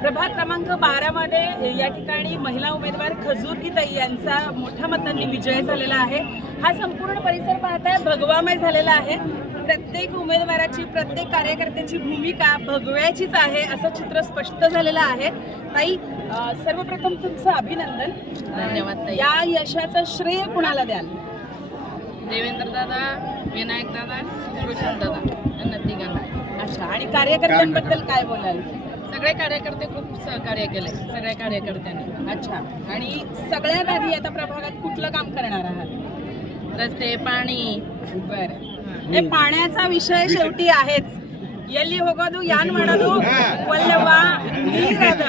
प्रभाग क्रमांक बारा मध्ये या ठिकाणी महिला उमेदवार खजूरकीताई यांचा मोठ्या मतांनी विजय झालेला आहे. हा संपूर्ण परिसर पाहताय भगवामय झालेला आहे. प्रत्येक उमेदवाराची प्रत्येक कार्यकर्त्याची भूमिका भगव्याचीच आहे असं चित्र स्पष्ट झालेलं आहे. ताई अ, सर्वप्रथम तुमचं अभिनंदन. धन्यवाद ताई. या यशाचं श्रेय कुणाला द्याल? देवेंद्र दादा विनायक दादा दादा. कार्यकर्त्यांबद्दल काय बोलाल सगळे कार्यकर्ते खूप सहकार्य केले सगळ्या कार्यकर्त्यांनी अच्छा आणि सगळ्यात आधी आता प्रभागात कुठलं काम करणार आहात रस्ते पाणी बर हे पाण्याचा विषय शेवटी आहेच ಎಲ್ಲಿ ಹೋಗೋದು ಯಾನ್ ಮಾಡೋದು ಒಲ್ಲೆವಾ ನೀರದ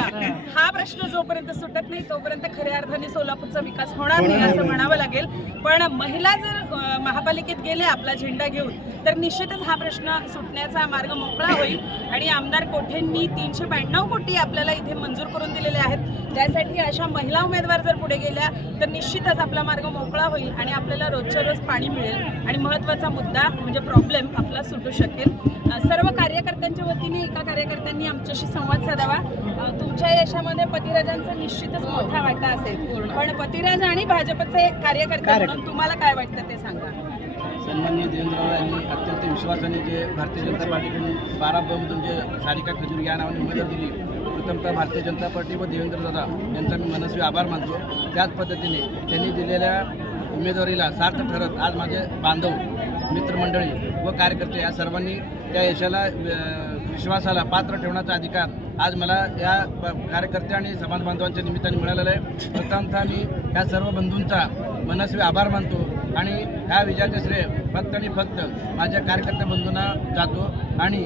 हा प्रश्न जोपर्यंत सुटत नाही तोपर्यंत खऱ्या अर्थाने सोलापूरचा विकास होणार नाही असं म्हणावं लागेल. पण महिला जर महापालिकेत गेल्या आपला झेंडा घेऊन तर निश्चितच हा प्रश्न सुटण्याचा मार्ग मोकळा होईल. आणि आमदार कोठेंनी तीनशे ब्याण्णव कोटी आपल्याला इथे मंजूर करून दिलेले आहेत. त्यासाठी अशा महिला उमेदवार जर पुढे गेल्या तर निश्चितच आपला मार्ग मोकळा होईल आणि आपल्याला रोजच्या रोज पाणी मिळेल. आणि महत्त्वाचा मुद्दा म्हणजे प्रॉब्लेम आपला सुटू शकेल. सर्व कार्यकर्त्यांच्या वतीने एका कार्यकर्त्यांनी आमच्याशी संवाद साधावा. तुमच्या यशामध्ये पतिराजांचा निश्चितच मोठा वाटा असेल. पण पतिराज आणि भाजपचे कार्यकर्ते म्हणून तुम्हाला काय वाटतं ते सांगा. सन्माननीय देवेंद्रराव यांनी अत्यंत विश्वासाने जे भारतीय जनता पार्टीकडून बारा बमधून जे सारिका खजूर या नावाने उमेदवार दिली. प्रथमतः भारतीय जनता पार्टी व देवेंद्र दादा यांचा मी मनस्वी आभार मानतो. त्याच पद्धतीने त्यांनी दिलेल्या उमेदवारीला सार्थ ठरत आज माझे बांधव मित्रमंडळी व कार्यकर्ते या सर्वांनी त्या यशाला विश्वासाला पात्र ठेवण्याचा अधिकार आज मला या प- कार्यकर्ते आणि समाज बांधवांच्या निमित्ताने मिळालेलं आहे प्रथमतः मी या सर्व बंधूंचा मनस्वी आभार मानतो आणि ह्या विजयाचे श्रेय फक्त आणि फक्त माझ्या कार्यकर्ते बंधूंना जातो आणि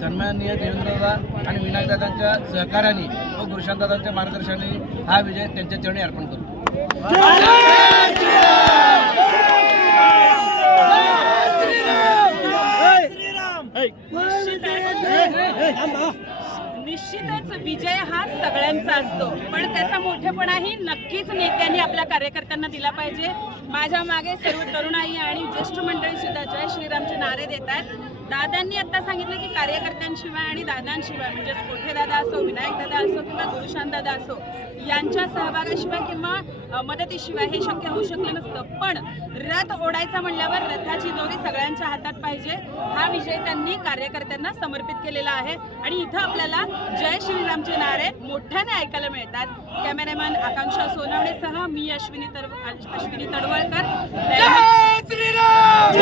सन्माननीय देवेंद्रदादा आणि विनायकदादांच्या सहकार्याने व गुरुशांतदादांच्या मार्गदर्शनाने हा विजय त्यांच्या चरणी अर्पण करतो निश्चितच विजय हा सगळ्यांचा असतो. पण त्याचा मोठेपणाही नक्कीच नेत्यांनी आपल्या कार्यकर्त्यांना दिला पाहिजे. माझ्या मागे सर्व तरुणाई आणि ज्येष्ठ मंडळी सुद्धा जय श्रीरामचे नारे देत आहेत. दादांनी आता सांगितलं की कार्यकर्त्यांशिवाय आणि दादांशिवाय म्हणजेच कोठे दादा असो विनायक दादा असो किंवा गुरुशांत दादा असो यांच्या सहभागाशिवाय किंवा मदतीशिवाय हे शक्य होऊ शकलं नसतं. पण रथ ओढायचा म्हणल्यावर रथाची दोरी सगळ्यांच्या हातात पाहिजे. हा विजय त्यांनी कार्यकर्त्यांना समर्पित केलेला आहे. आणि इथं आपल्याला जय श्रीरामचे नारे मोठ्याने ऐकायला मिळतात. कॅमेरामॅन आकांक्षा सोनवणेसह मी अश्विनी तर अश्विनी तडवळकर.